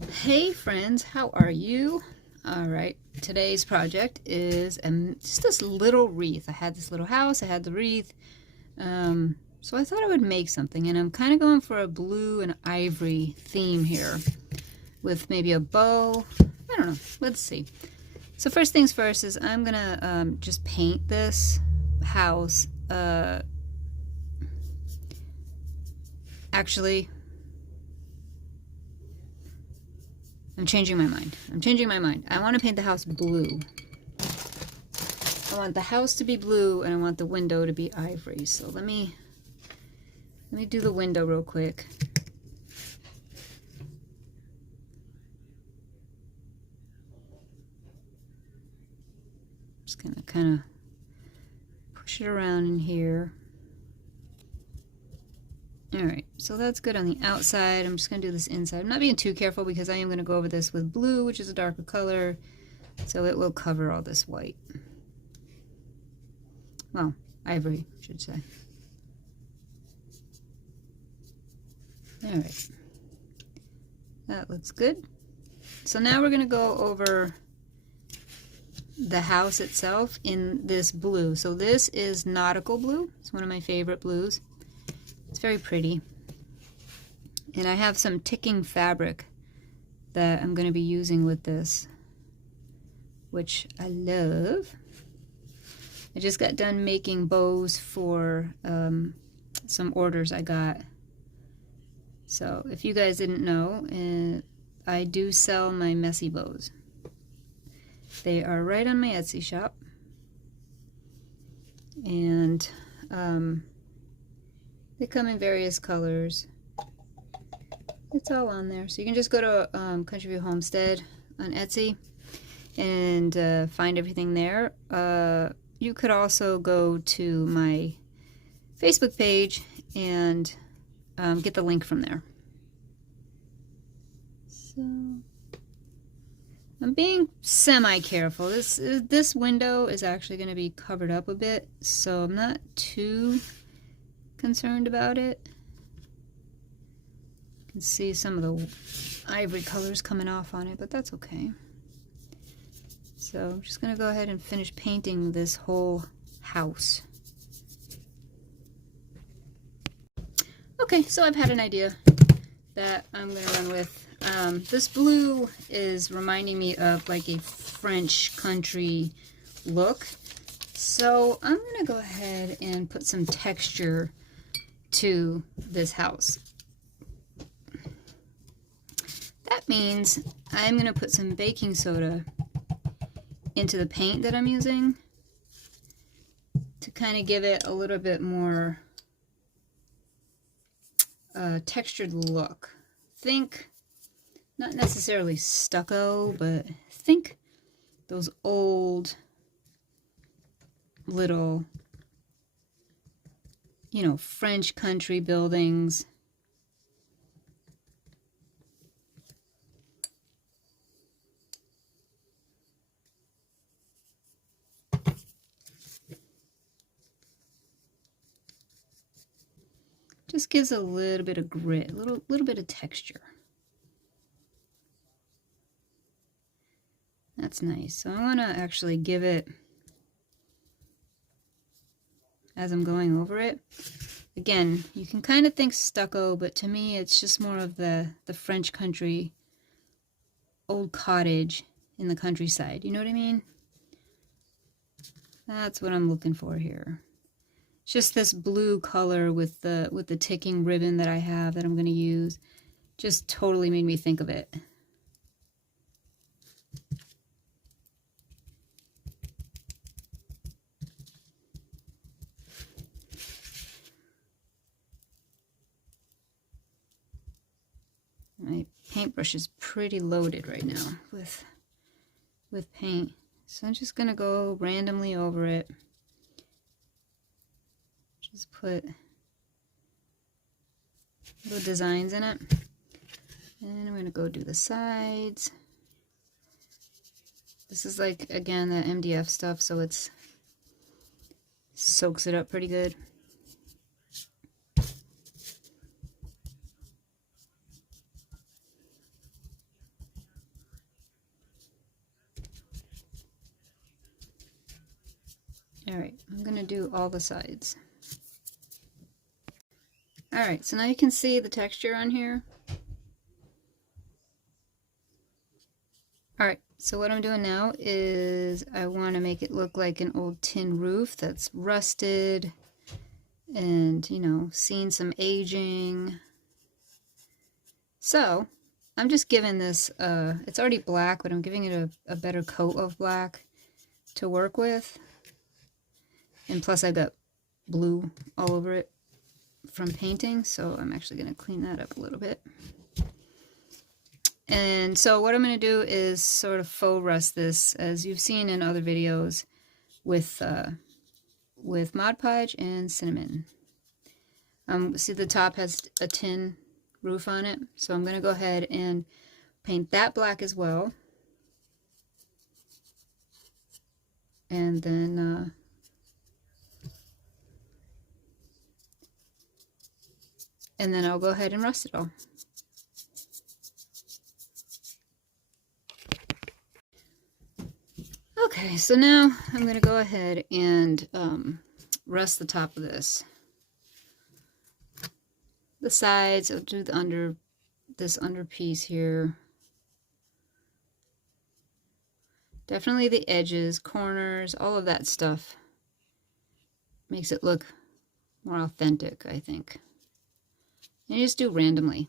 Hey friends, how are you? Alright, today's project is just this little wreath. I had this little house, I had the wreath, so I thought I would make something, and I'm kind of going for a blue and ivory theme here with maybe a bow. I don't know, let's see. So first things first is I'm gonna just paint this house. Actually, I'm changing my mind. I want to paint the house blue. I want the house to be blue and I want the window to be ivory. So let me do the window real quick. Just gonna kind of push it around in here. Alright, so that's good on the outside. I'm just going to do this inside. I'm not being too careful because I am going to go over this with blue, which is a darker color, so it will cover all this white. Well, ivory, I should say. Alright, that looks good. So now we're going to go over the house itself in this blue. So this is nautical blue. It's one of my favorite blues. It's very pretty. And I have some ticking fabric that I'm going to be using with this, which I love. I just got done making bows for some orders I got. So if you guys didn't know, I do sell my messy bows. They are right on my Etsy shop. And they come in various colors. It's all on there. So you can just go to Country View Homestead on Etsy and find everything there. You could also go to my Facebook page and get the link from there. So I'm being semi-careful. This window is actually going to be covered up a bit, so I'm not too concerned about it. You can see some of the ivory colors coming off on it, but that's okay. So I'm just going to go ahead and finish painting this whole house. Okay, so I've had an idea that I'm going to run with. This blue is reminding me of like a French country look. So I'm going to go ahead and put some texture to this house. That means I'm going to put some baking soda into the paint that I'm using to kind of give it a little bit more textured look. Think not necessarily stucco, but think those old little, you know, French country buildings. Just gives a little bit of grit, a little bit of texture. That's nice. So I want to actually give it, as I'm going over it. Again, you can kind of think stucco, but to me it's just more of the French country, old cottage in the countryside. You know what I mean? That's what I'm looking for here. Just this blue color with the ticking ribbon that I have that I'm going to use just totally made me think of it. My paintbrush is pretty loaded right now with paint. So I'm just going to go randomly over it. Just put little designs in it. And I'm going to go do the sides. This is like, again, the MDF stuff, so it's soaks it up pretty good. Alright, I'm going to do all the sides. Alright, so now you can see the texture on here. Alright, so what I'm doing now is I want to make it look like an old tin roof that's rusted and, you know, seen some aging. So, I'm just giving this, it's already black, but I'm giving it a better coat of black to work with. And plus I got blue all over it from painting, so I'm actually going to clean that up a little bit. And so what I'm going to do is sort of faux rust this, as you've seen in other videos, with Mod Podge and cinnamon. See the top has a tin roof on it, so I'm going to go ahead and paint that black as well. And then I'll go ahead and rust it all. Okay, so now I'm going to go ahead and rust the top of this. The sides, I'll do the this under piece here. Definitely the edges, corners, all of that stuff makes it look more authentic, I think. And you just do randomly.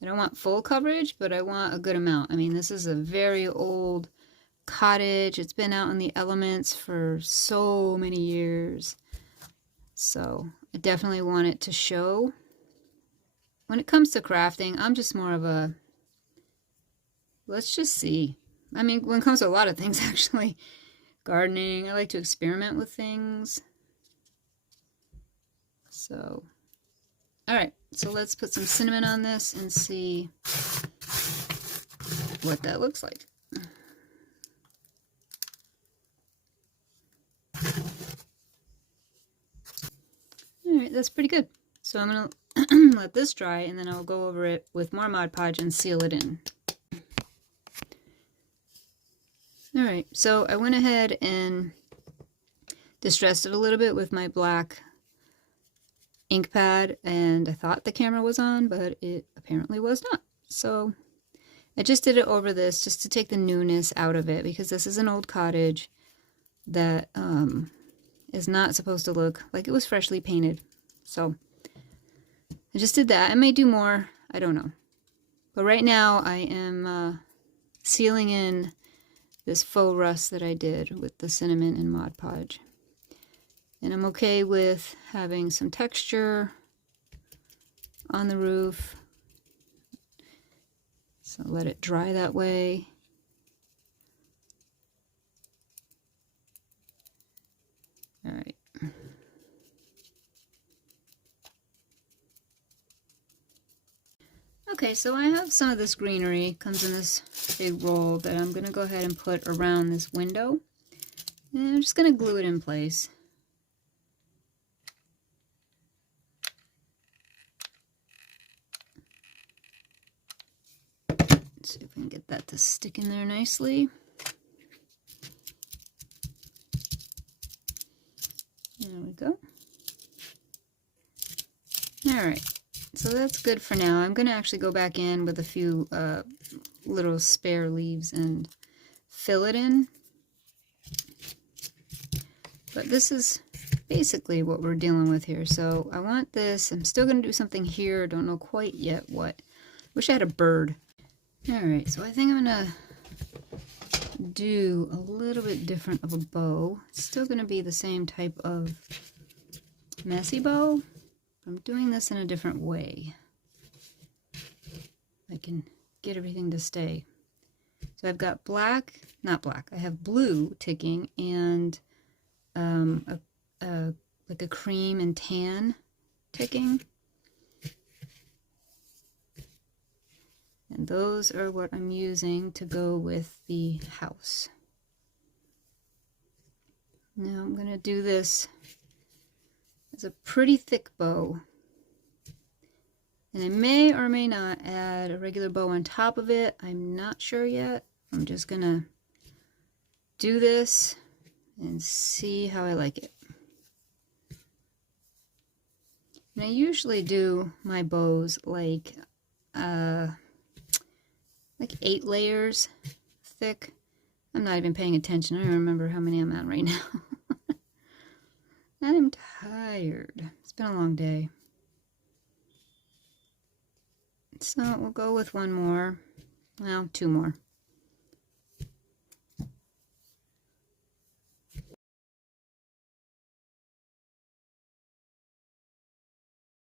I don't want full coverage, but I want a good amount. I mean, this is a very old cottage. It's been out in the elements for so many years. So I definitely want it to show. When it comes to crafting, I'm just more of a, let's just see. I mean, when it comes to a lot of things, actually. Gardening, I like to experiment with things. So, alright, so let's put some cinnamon on this and see what that looks like. Alright, that's pretty good. So I'm going to let this dry, and then I'll go over it with more Mod Podge and seal it in. Alright, so I went ahead and distressed it a little bit with my black ink pad, and I thought the camera was on, but it apparently was not. So I just did it over this just to take the newness out of it, because this is an old cottage that is not supposed to look like it was freshly painted. So I just did that. I may do more, I don't know. But right now I am sealing in this faux rust that I did with the cinnamon and Mod Podge. And I'm okay with having some texture on the roof. So let it dry that way. All right. Okay, so I have some of this greenery, comes in this big roll that I'm going to go ahead and put around this window. And I'm just going to glue it in place. Let's see if we can get that to stick in there nicely. There we go. Alright, so that's good for now. I'm going to actually go back in with a few little spare leaves and fill it in. But this is basically what we're dealing with here. So I want this. I'm still going to do something here. Don't know quite yet what. Wish I had a bird. Alright, so I think I'm going to do a little bit different of a bow. It's still going to be the same type of messy bow. I'm doing this in a different way. I can get everything to stay. So I've got black, not black, I have blue ticking and like a cream and tan ticking. And those are what I'm using to go with the house. Now I'm going to do this as a pretty thick bow. And I may or may not add a regular bow on top of it. I'm not sure yet. I'm just gonna do this and see how I like it. And I usually do my bows like 8 layers thick. I'm not even paying attention. I don't remember how many I'm at right now. I'm tired. It's been a long day. So we'll go with one more. Well, 2 more.